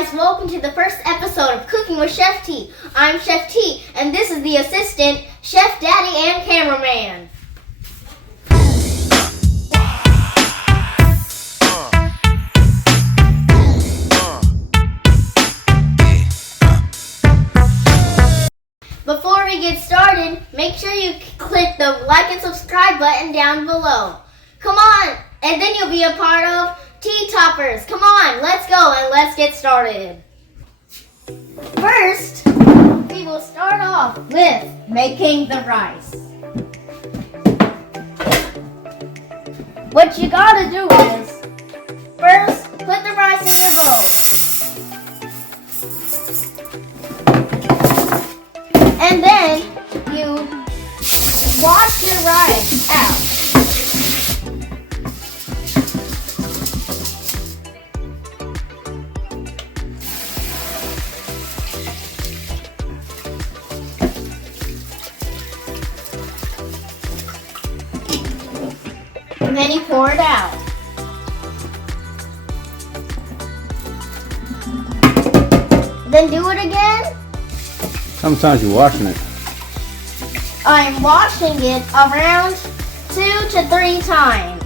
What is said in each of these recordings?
guys, welcome to the first episode of Cooking with Chef T. I'm Chef T, and this is the assistant, Chef Daddy, and cameraman. Before we get started, make sure you click the like and subscribe button down below. Come on, and then you'll be a part of Tea Toppers. Come on, let's go and let's get started. First, we will start off with making the rice. What you gotta do is, first, put the rice in your bowl. And then, you wash your rice out. And then you pour it out. Then do it again. Sometimes you're washing it. I'm washing it around 2 to 3 times.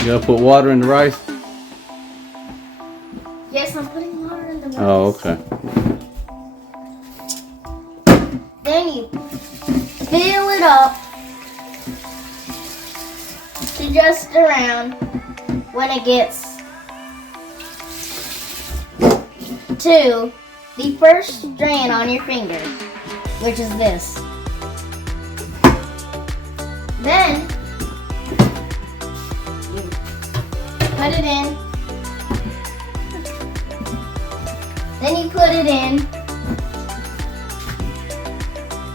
You gotta put water in the rice? Yes, I'm putting water in the rice. Oh, okay. Then you fill it up to just around when it gets to the first strand on your finger, which is this. Then you put it in. Then you put it in.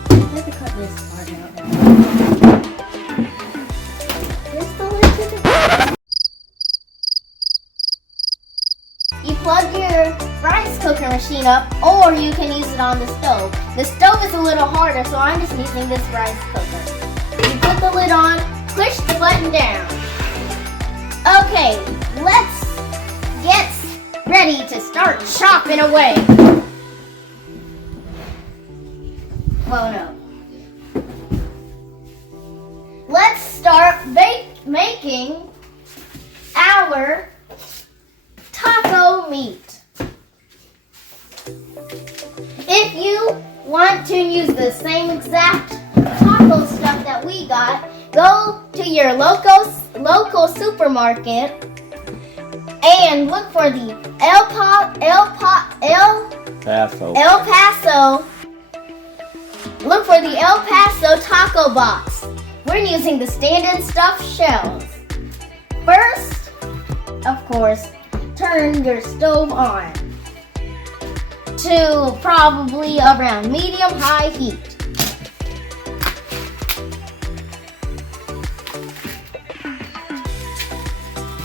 I have to cut this part out now. Here's the lid to the... You plug your rice cooker machine up, or you can use it on the stove. The stove is a little harder, so I'm just using this rice cooker. You put the lid on, push the button down. Okay, let's get ready to start chopping away. Well, no. Let's start making our taco meat. If you want to use the same exact taco stuff that we got, go to your local supermarket and look for the El Paso. Look for the El Paso taco box. We're using the standard stuffed shells. First, of course, turn your stove on to probably around medium-high heat.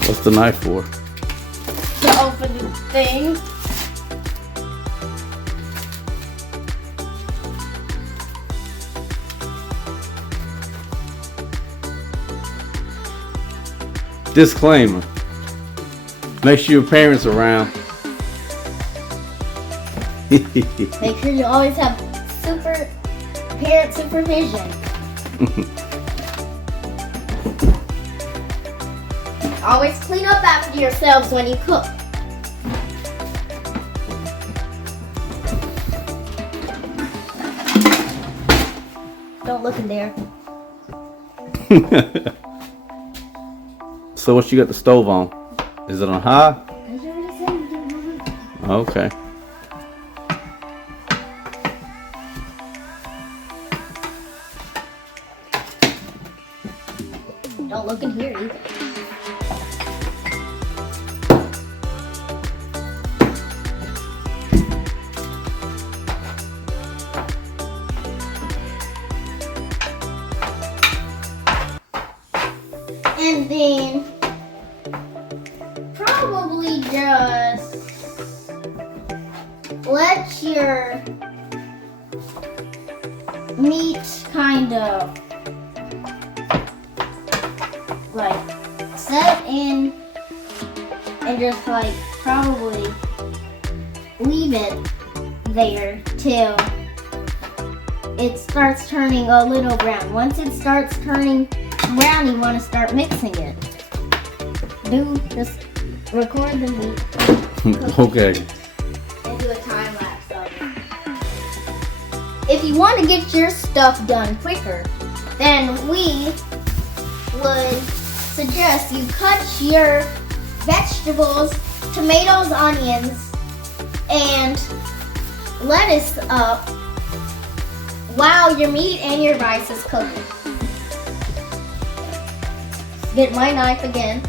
What's the knife for? To open the thing. Disclaimer. Make sure your parents are around. Make sure you always have parent supervision. Always clean up after yourselves when you cook. Don't look in there. So what you got the stove on? Is it on high? Okay. Don't look in here either. me just let your meat kind of like set in and just like probably leave it there till it starts turning a little brown. Once it starts turning brown, you want to start mixing it. Just record the meat. Okay. And do a time lapse of it. If you want to get your stuff done quicker, then we would suggest you cut your vegetables, tomatoes, onions, and lettuce up while your meat and your rice is cooking. Get my knife again.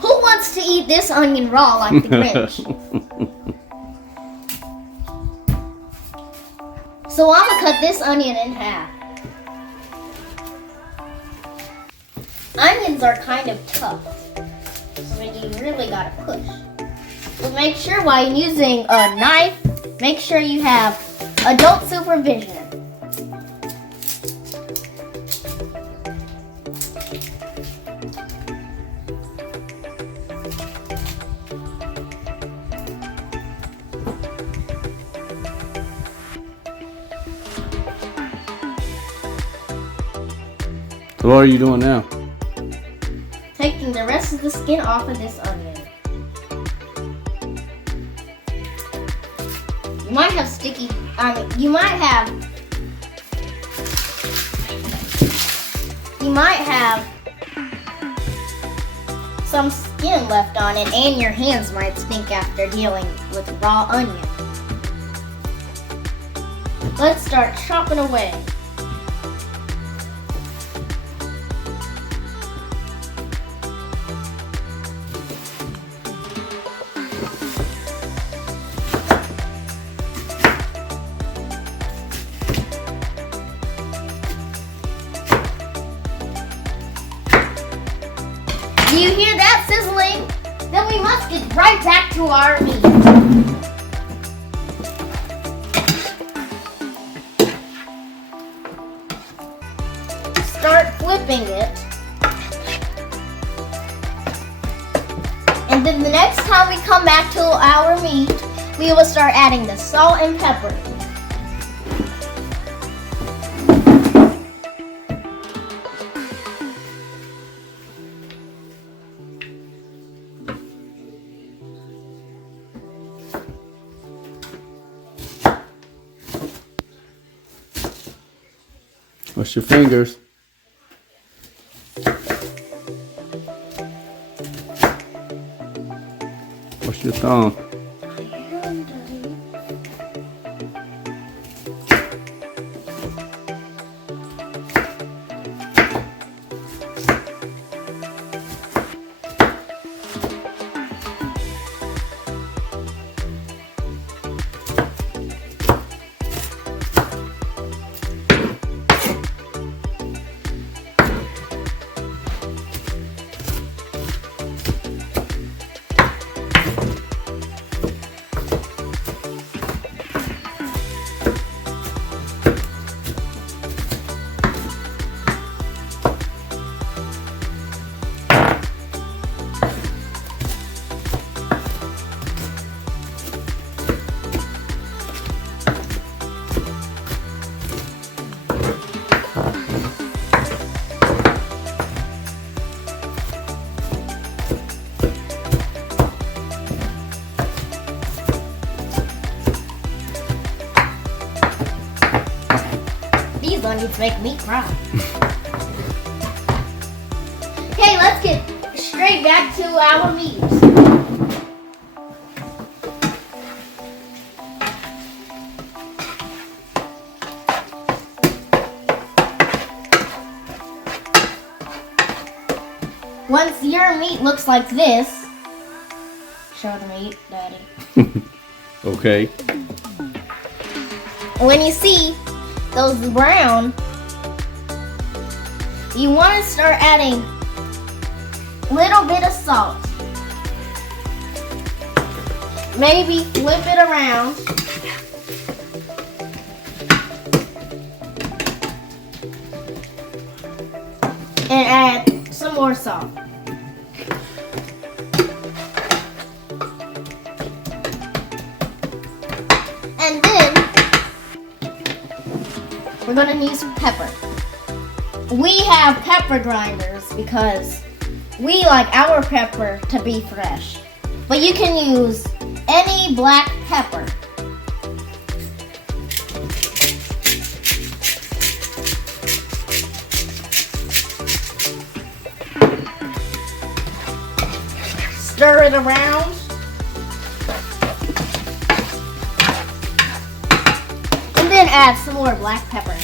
Who wants to eat this onion raw like the Grinch? So I'm gonna cut this onion in half. Onions are kind of tough, so you really gotta push. So make sure while you're using a knife, make sure you have adult supervision. So what are you doing now? Taking the rest of the skin off of this onion. You might have some skin left on it, and your hands might stink after dealing with raw onion. Let's start chopping away. Do you hear that sizzling? Then we must get right back to our meat. Start flipping it. And then the next time we come back to our meat, we will start adding the salt and pepper. Wash your fingers. Wash your thumb. These onions make me cry. Okay, let's get straight back to our meat. Once your meat looks like this, show the meat, Daddy. Okay. When you see those brown, you want to start adding a little bit of salt. Maybe flip it around. And add some more salt. And then we're gonna use pepper. We have pepper grinders because we like our pepper to be fresh. But you can use any black pepper. Stir it around. And then add some more black pepper.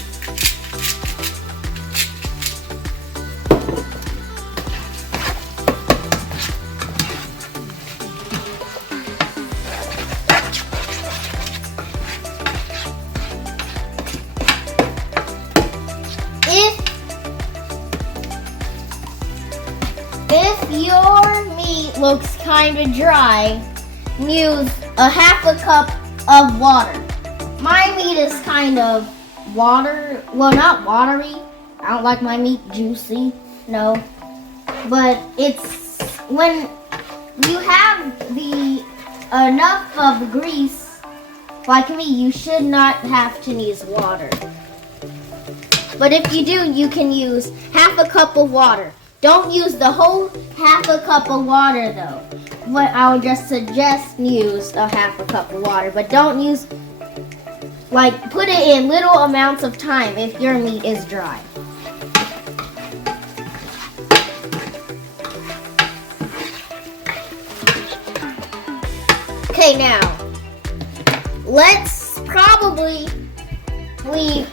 If your meat looks kind of dry, use a half a cup of water. My meat is kind of not watery. I don't like my meat juicy, no. But it's when you have enough of grease, like me, you should not have to use water. But if you do, you can use half a cup of water. Don't use the whole half a cup of water though. But I would just suggest use a half a cup of water. But don't use, put it in little amounts of time if your meat is dry. Okay, now, let's probably leave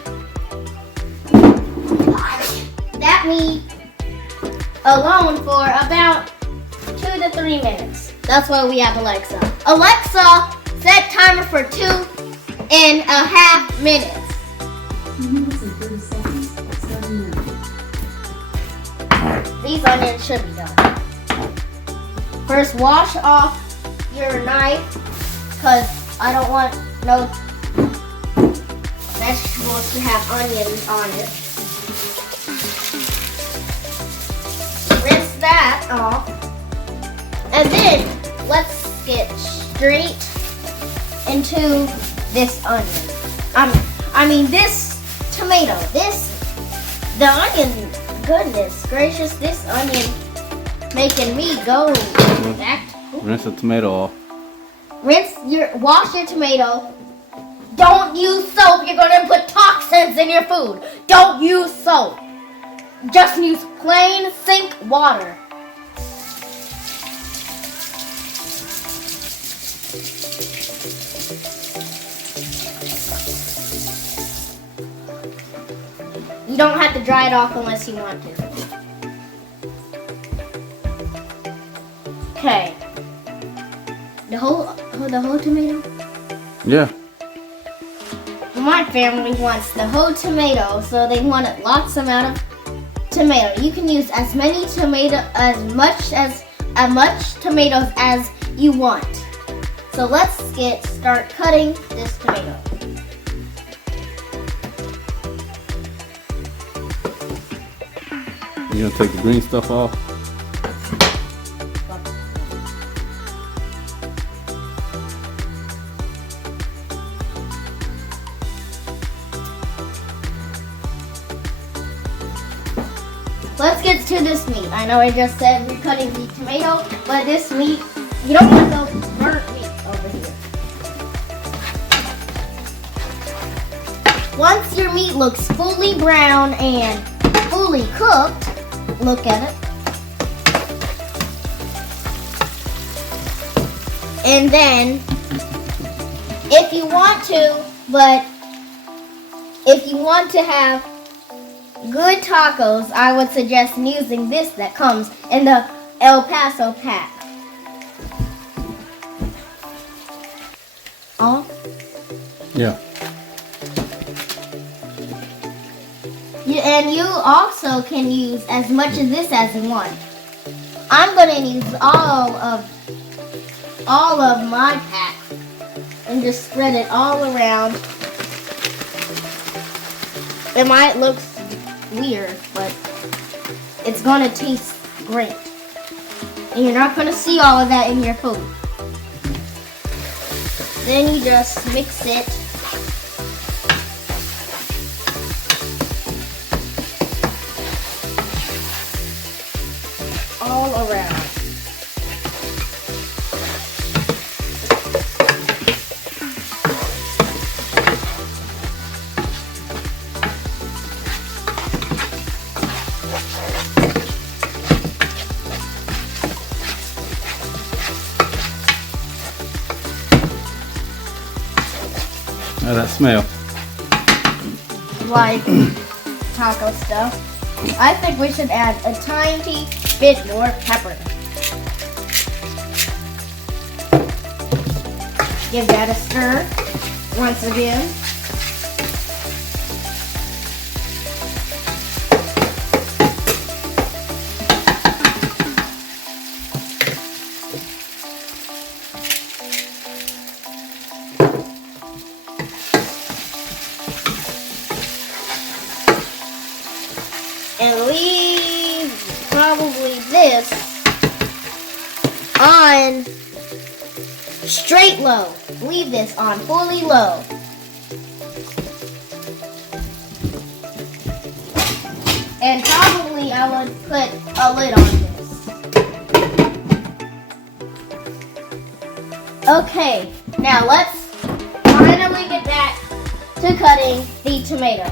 that meat alone for about 2 to 3 minutes. That's why we have Alexa. Alexa, set timer for 2.5 minutes. 2 minutes and 30 seconds, 7 minutes. These onions should be done. First, wash off your knife, because I don't want no vegetables to have onions on it. Rinse that off. And then let's get straight into this onion. I mean this tomato. The onion, goodness gracious, this onion making me go back. Rinse the tomato off. Wash your tomato. Don't use soap. You're gonna put toxins in your food. Don't use soap. Just use plain sink water. You don't have to dry it off unless you want to. Okay. The whole tomato? Yeah. My family wants the whole tomato, so they want lots amount of tomato. You can use as much tomatoes as you want. So let's start cutting this tomato. You gonna take the green stuff off? Let's get to this meat. I know I just said we're cutting the tomato, but this meat, you don't want no burnt meat over here. Once your meat looks fully brown and fully cooked, look at it. And then, if you want to have good tacos, I would suggest using this that comes in the El Paso pack. Yeah. And you also can use as much of this as you want. I'm gonna use all of my pack and just spread it all around. It might look weird, but it's gonna taste great. And you're not gonna see all of that in your food. Then you just mix it. All around. How's that smell? Like taco stuff. I think we should add a tiny bit more pepper. Give that a stir once again. And leave probably this on straight low. Leave this on fully low. And probably I would put a lid on this. Okay, now let's finally get back to cutting the tomato.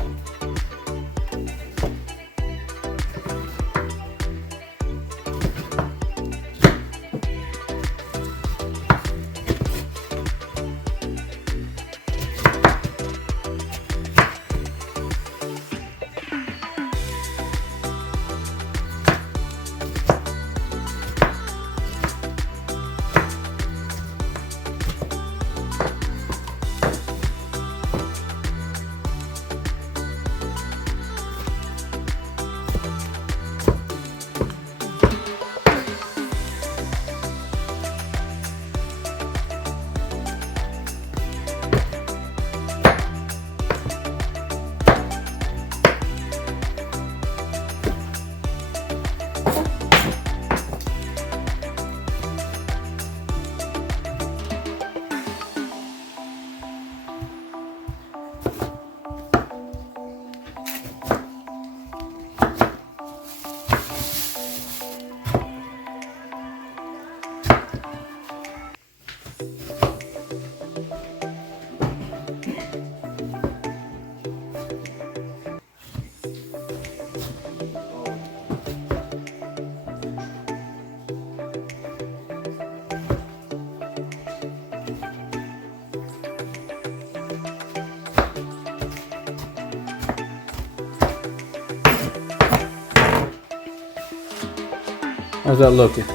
How's that looking?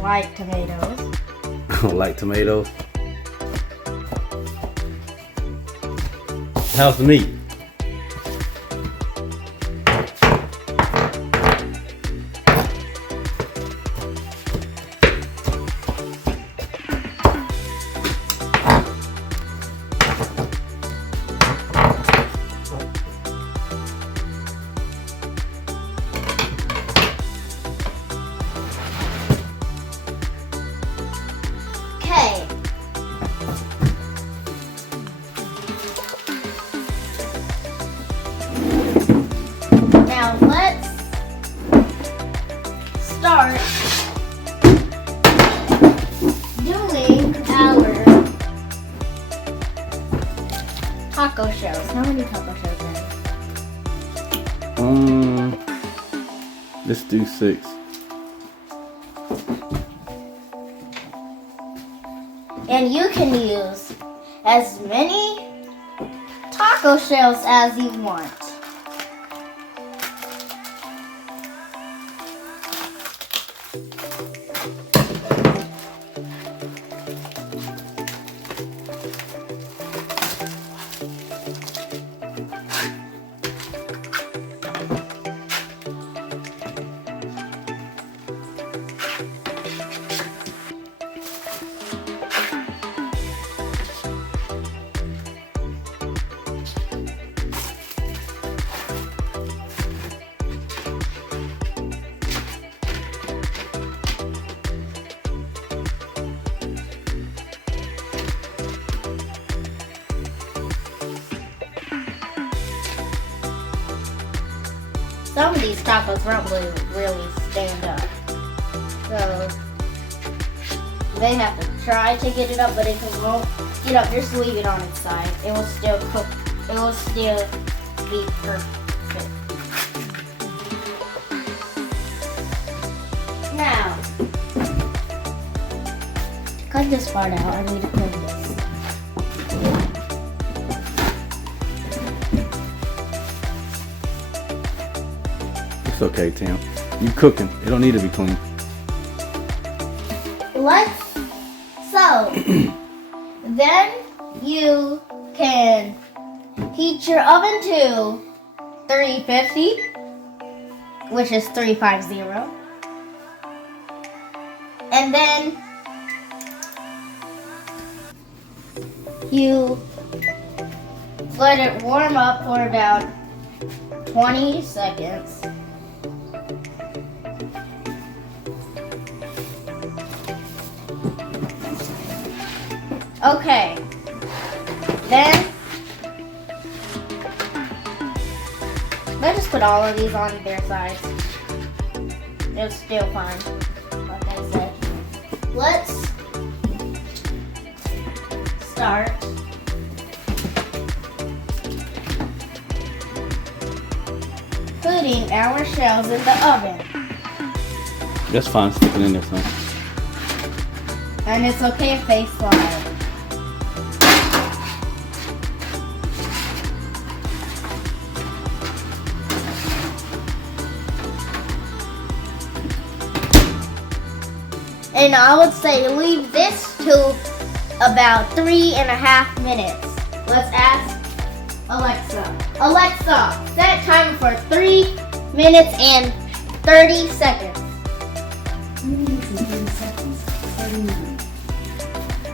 Like tomatoes. I don't like tomatoes. How's the meat? Okay. Now let's start doing our taco shells. How many taco shells are there? Let's do 6. And you can use as many taco shells as you want. some of these tacos won't really stand up. So they have to try to get it up, but if it won't get up, just leave it on its side. It will still cook. It will still be perfect. Now, to cut this part out, I need to clean this. It's okay, Tim. You cooking. It don't need to be clean. So, then you can heat your oven to 350, which is 350. And then you let it warm up for about 20 seconds. Okay, then let's just put all of these on their sides. It's still fine, like I said. Let's start putting our shells in the oven. That's fine. Stick it in there, son. And it's okay if they slide. And I would say leave this to about 3.5 minutes. Let's ask Alexa. Alexa, set timer for 3 minutes and 30 seconds. 3 minutes and 30 seconds, starting now.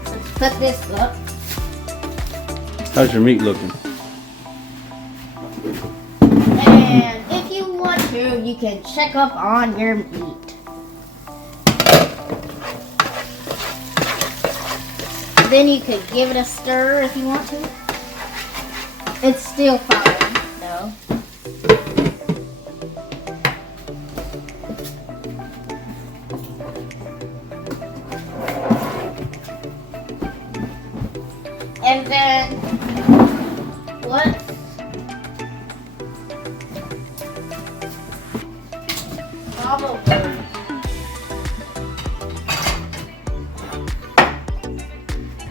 Let's put this up. How's your meat looking? And if you want to, you can check up on your meat. Then you could give it a stir if you want to. It's still fine, though. And then let's probably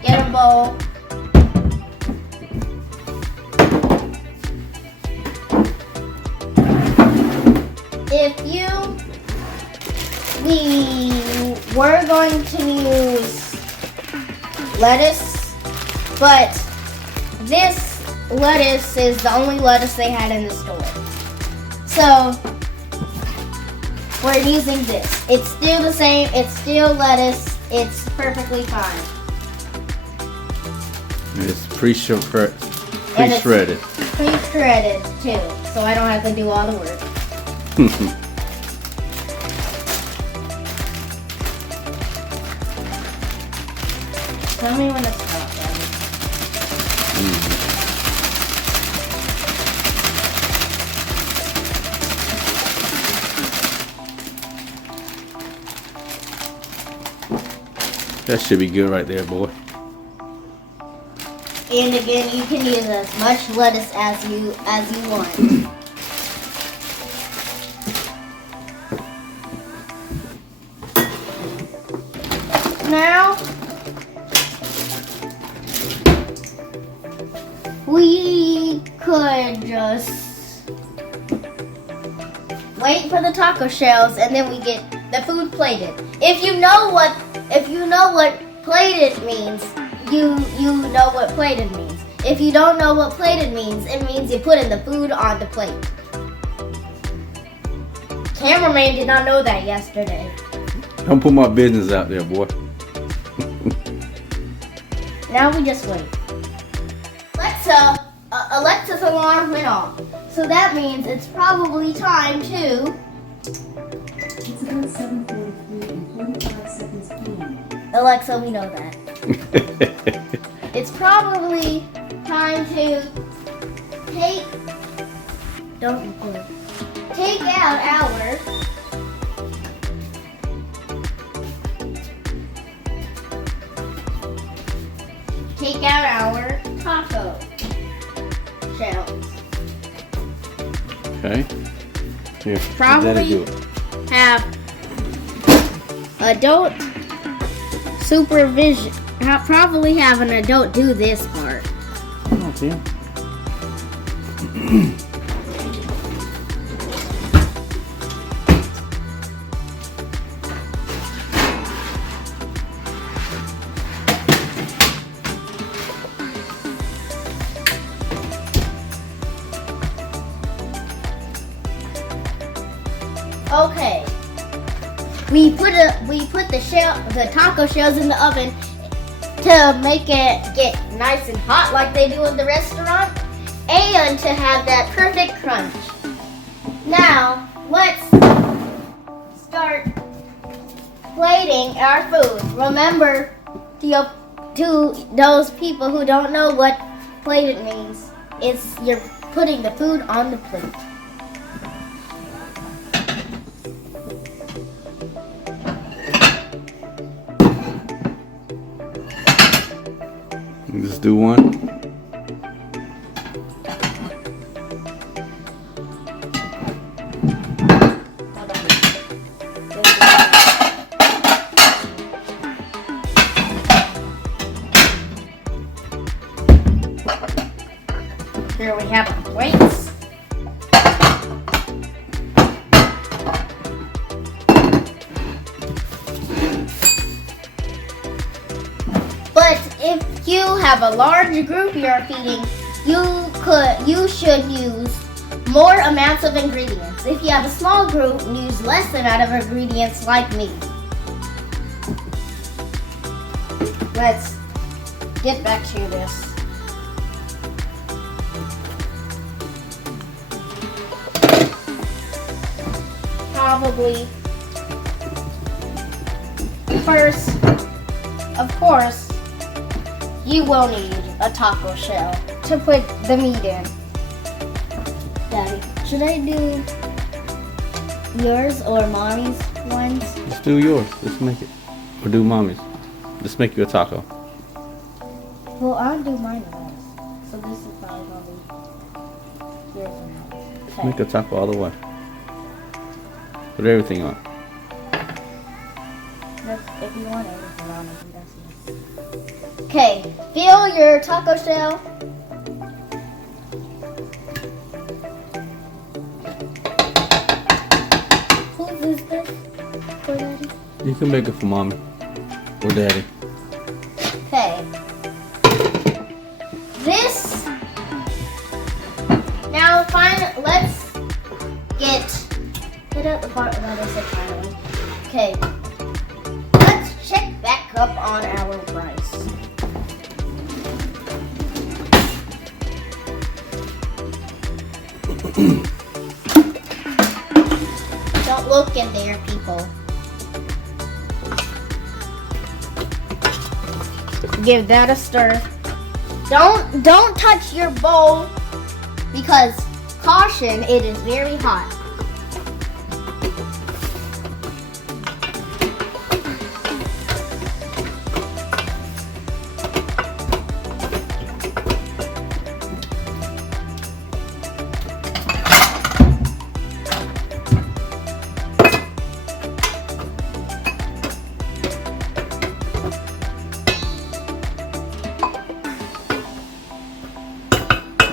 get a bowl. We were going to use lettuce, but this lettuce is the only lettuce they had in the store. So we're using this. It's still the same. It's still lettuce. It's perfectly fine. It's pre-shredded. And it's pre-shredded too, so I don't have to do all the work. Tell me when to stop, Daddy. That should be good right there, boy. And again, you can use as much lettuce as you want. Now we could just wait for the taco shells, and then we get the food plated. If you know what plated means, you know what plated means. If you don't know what plated means, it means you put in the food on the plate. Cameraman did not know that yesterday. Don't put my business out there, boy. Now we just wait. Alexa's alarm went off. So that means it's probably time to... It's about 7:43 and 45 seconds p.m. Alexa, we know that. It's probably time to take out our taco shells. Okay. Here, let Probably Daddy do it. have adult supervision. Probably have an adult do this part. Oh, damn. Okay. We put the taco shells in the oven to make it get nice and hot like they do in the restaurant, and to have that perfect crunch. Now, let's start plating our food. Remember, to those people who don't know what plated means, it's you're putting the food on the plate. Just do one. Here we have our plates. But if you have a large group you're feeding, you should use more amounts of ingredients. If you have a small group, use less amount of ingredients like me. Let's get back to this. Probably first, of course, you will need a taco shell to put the meat in. Daddy, should I do yours or mommy's ones? Let's do yours. Let's make it. Or do mommy's. Let's make you a taco. Well, I'll do mine first. So this is probably gonna be yours and mine. Let's make a taco all the way. Put everything on. If you want everything on, that's it. Okay, fill your taco shell. Whose is this? For Daddy? You can make it for mommy or daddy. Okay. This. Now, let's get out the part that I said finally. Okay. Let's check back up on our rice. Don't look in there, people. Give that a stir. Don't touch your bowl because caution, it is very hot.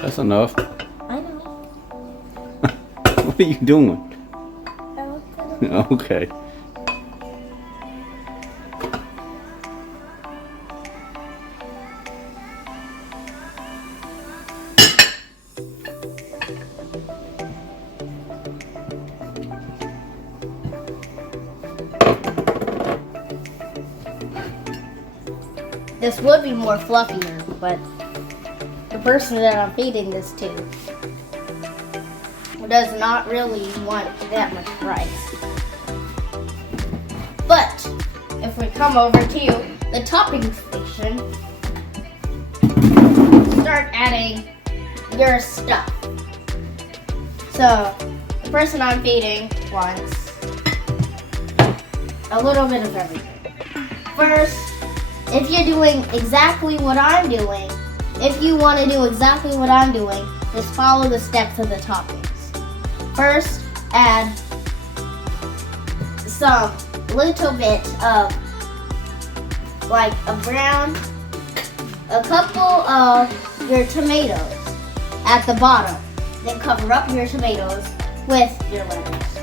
That's enough. I know. What are you doing? Okay. This would be more fluffier, but the person that I'm feeding this to does not really want that much rice. But if we come over to the topping station, start adding your stuff. So the person I'm feeding wants a little bit of everything. First, if you're doing exactly what I'm doing, if you want to do exactly what I'm doing, just follow the steps of the toppings. First, add some little bit of like a brown, a couple of your tomatoes at the bottom. Then cover up your tomatoes with your lettuce.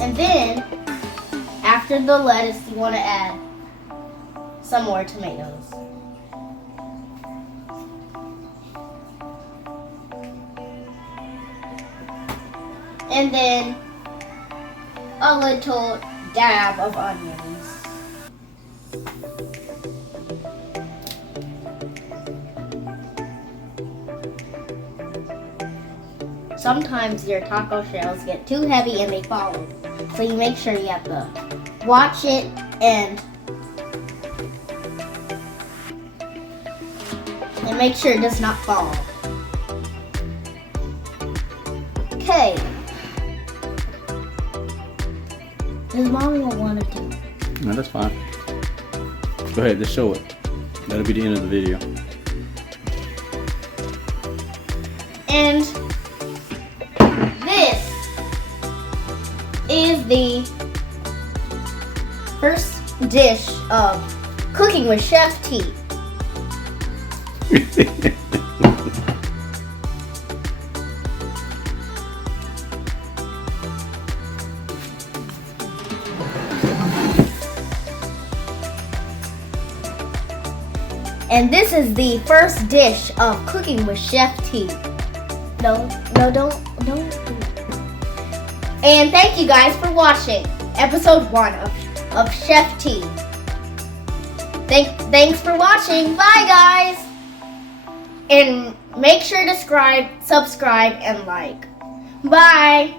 And then, after the lettuce, you want to add some more tomatoes. And then a little dab of onions. Sometimes your taco shells get too heavy and they fall over. So you make sure you have to watch it and make sure it does not fall. Okay. Does mommy want to do? No, that's fine. Go ahead, just show it. That'll be the end of the video. And this is the first dish of Cooking with Chef T. And this is the first dish of Cooking with Chef T. No, don't. And thank you guys for watching episode 1 of Chef T. Thanks for watching. Bye, guys. And make sure to subscribe, and like. Bye.